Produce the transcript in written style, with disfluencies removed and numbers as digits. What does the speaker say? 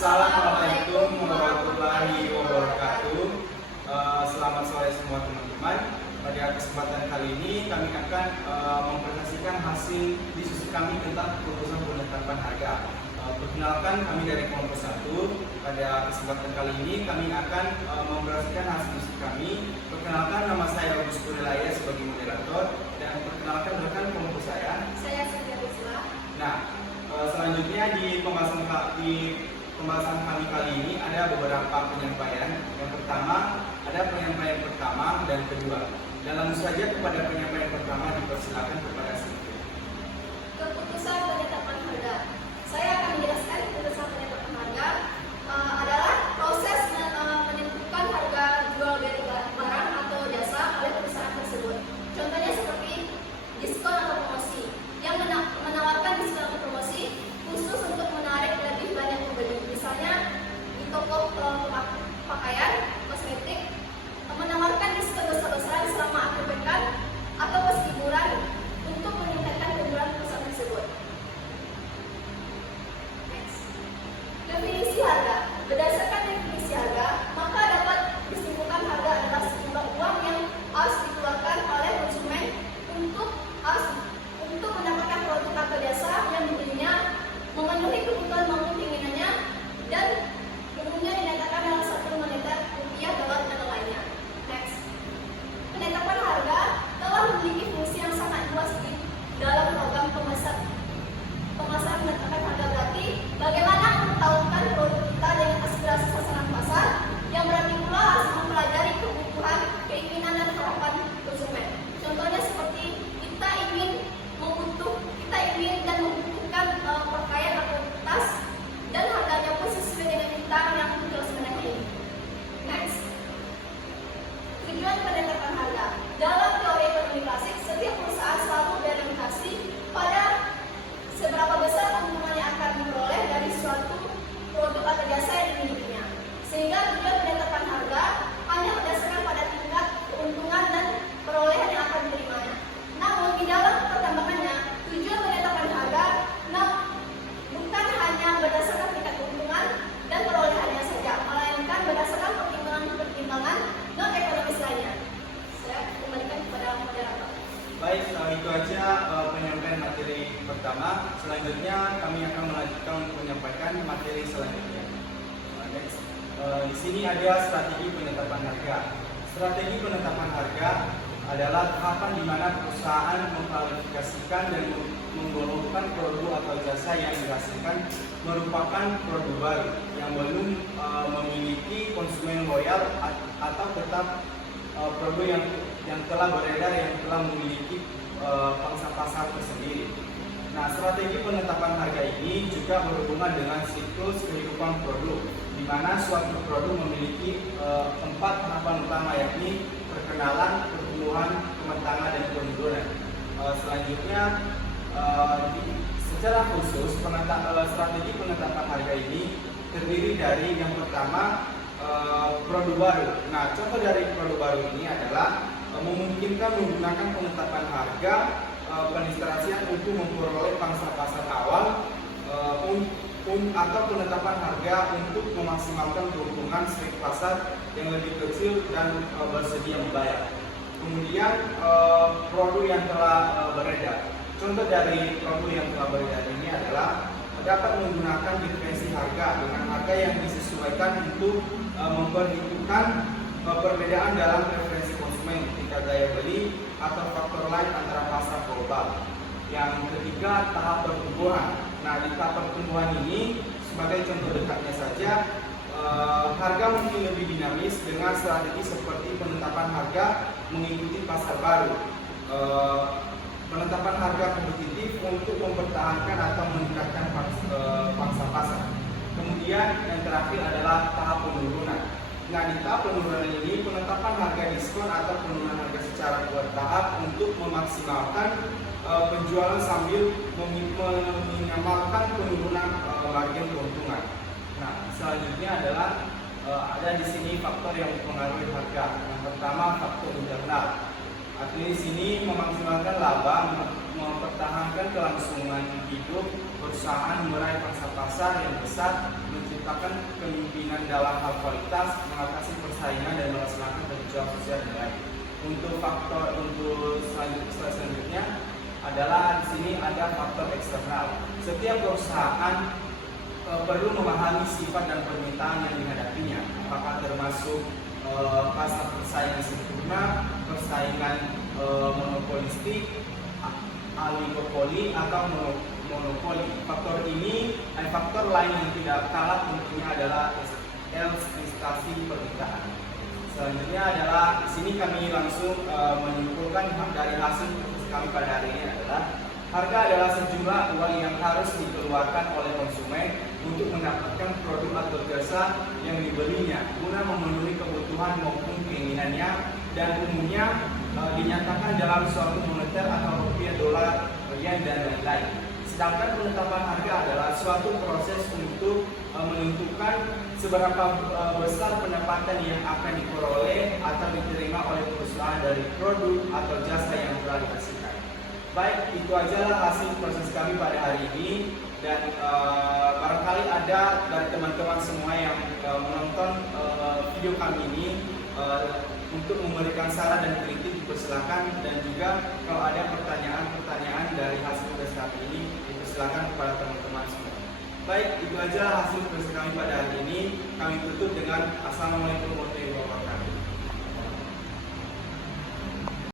Assalamualaikum warahmatullahi wabarakatuh. Selamat sore semua teman-teman. Pada kesempatan kali ini kami akan mempresentasikan hasil diskusi kami tentang keputusan penetapan harga. Perkenalkan, kami dari kelompok 1. Pada kesempatan kali ini kami akan mempresentasikan hasil diskusi kami. Perkenalkan, nama saya Agus Kurelaya sebagai moderator, dan perkenalkan rekan kelompok saya. Saya Siti Rizla. Nah, selanjutnya di pembahasan kami kali ini ada beberapa penyampaian. Yang pertama, ada penyampaian pertama dan kedua. Dan langsung saja kepada penyampaian pertama, dipersilakan kepada Siti. Keputusan penetapan harga. Saya akan menjelaskan keputusan penetapan harga adalah proses menentukan harga jual beli barang atau jasa oleh perusahaan tersebut. Contohnya seperti diskon atau promosi, yang menawarkan diskon atau promosi khusus untuk menarik lebih banyak pembeli. Misalnya di toko pakaian, kosmetik, menawarkan diskon besar-besaran selama akhir pekan atau pas liburan untuk meningkatkan penjualan perusahaan tersebut. Next. Definisi harga. Berdasarkan definisi harga, maka dapat disimpulkan harga adalah sejumlah uang yang harus dikeluarkan oleh konsumen untuk mendapatkan produk atau jasa yang dibelinya, memenuhi kebutuhan maupun keinginannya, dan umumnya dinyatakan dalam satu moneter rupiah, dolar, dan lainnya. Next. Penetapan harga telah memiliki fungsi yang sangat luas di dalam program pemasaran menetapkan harga. Berarti bagaimana mengetahukan produk kita dengan aspirasi sasaran pasar, yang berarti pula harus mempelajari kebutuhan, keinginan, dan harapan konsumen. Contohnya seperti kita ingin dan membutuhkan pakaian atau tas, dan harganya pun sesuai dengan kita yang jual sebenarnya ini. Next. Tujuan penetapan harga. Dalam teori ekonomi klasik, setiap perusahaan selalu berorientasi pada seberapa besar keuntungan yang akan diperoleh dari suatu produk atau jasa yang dimilikinya. Sehingga tujuan penetapan harga hanya berdasarkan pada tingkat keuntungan dan perolehan yang akan diterimanya. Namun di dalam perkembangannya, tujuan penetapan harga bukan hanya berdasarkan tingkat keuntungan dan perolehannya saja, melainkan berdasarkan pertimbangan non ekonomis lainnya. Saya kembalikan kepada moderator. Baik, itu aja penyampaian materi pertama. Selanjutnya kami akan melanjutkan untuk menyampaikan materi selanjutnya. Next. Di sini ada strategi penetapan harga. Strategi penetapan harga adalah tahapan di mana perusahaan mengklasifikasikan dan menggolongkan produk atau jasa yang dihasilkan merupakan produk baru yang belum memiliki konsumen loyal, atau tetap produk yang telah beredar, yang telah memiliki pangsa pasar tersendiri. Nah, strategi penetapan harga ini juga berhubungan dengan siklus kehidupan produk, di mana suatu produk memiliki 4 tahapan utama, yakni perkenalan, pertumbuhan, kematangan, dan penurunan. Selanjutnya, secara khusus strategi penetapan harga ini terdiri dari yang pertama, produk baru. Nah, contoh dari produk baru ini adalah memungkinkan menggunakan penetapan harga penetrasian untuk memperoleh pangsa pasar awal, atau penetapan harga untuk memaksimalkan keuntungan strik pasar yang lebih kecil dan bersedia membayar. Kemudian produk yang telah beredar. Contoh dari produk yang telah beredar ini adalah dapat menggunakan diferensi harga dengan harga yang disesuaikan untuk memperhitungkan perbedaan dalam preferensi konsumen, tingkat daya beli, atau faktor lain antara pasar global. Yang ketiga, tahap pertumbuhan. Nah, di tahap pertumbuhan ini, sebagai contoh dekatnya saja, harga mungkin lebih dinamis dengan strategi seperti penetapan harga mengikuti pasar baru, penetapan harga kompetitif untuk mempertahankan atau meningkatkan pangsa pasar. Kemudian yang terakhir adalah tahap penurunan. Nah, di tahap penurunan ini, penetapan harga diskon atau penurunan harga secara bertahap untuk memaksimalkan penjualan sambil minimalkan penurunan margin keuntungan. Nah, selanjutnya adalah ada di sini faktor yang mempengaruhi harga. Yang pertama, faktor internal. Artinya di sini memaksimalkan laba, mempertahankan kelangsungan hidup perusahaan, meraih pangsa pasar yang besar, menciptakan meletakkan kepemimpinan dalam hal kualitas, mengatasi persaingan dan melaksanakan tanggung jawab sosial dan lain. Untuk selanjutnya adalah di sini ada faktor eksternal. Setiap perusahaan perlu memahami sifat dan permintaan yang dihadapinya, apakah termasuk pasar persaingan sempurna, persaingan monopolistik, oligopoli atau monopoli. Faktor lain yang tidak kalah pentingnya adalah elastisasi permintaan. Selanjutnya adalah di sini kami langsung menyimpulkan dari hasil kami pada hari ini adalah harga adalah sejumlah uang yang harus dikeluarkan oleh konsumen untuk mendapatkan produk atau jasa yang dibelinya guna memenuhi kebutuhan maupun keinginannya, dan umumnya dinyatakan dalam suatu moneter atau rupiah, dolar, yen, dan lain-lain. Sedangkan penetapan harga adalah suatu proses untuk menentukan seberapa besar pendapatan yang akan diperoleh atau diterima oleh perusahaan dari produk atau jasa yang telah dihasilkan. Baik, itu ajalah hasil proses kami pada hari ini, dan barangkali ada dari teman-teman semua yang menonton video kami ini untuk memberikan saran dan kritik dipersilakan, dan juga kalau ada pertanyaan-pertanyaan dari hasil tes kami ini dipersilakan kepada teman-teman semua. Baik, itu aja hasil tes kami pada hari ini. Kami tutup dengan Assalamualaikum warahmatullahi wabarakatuh.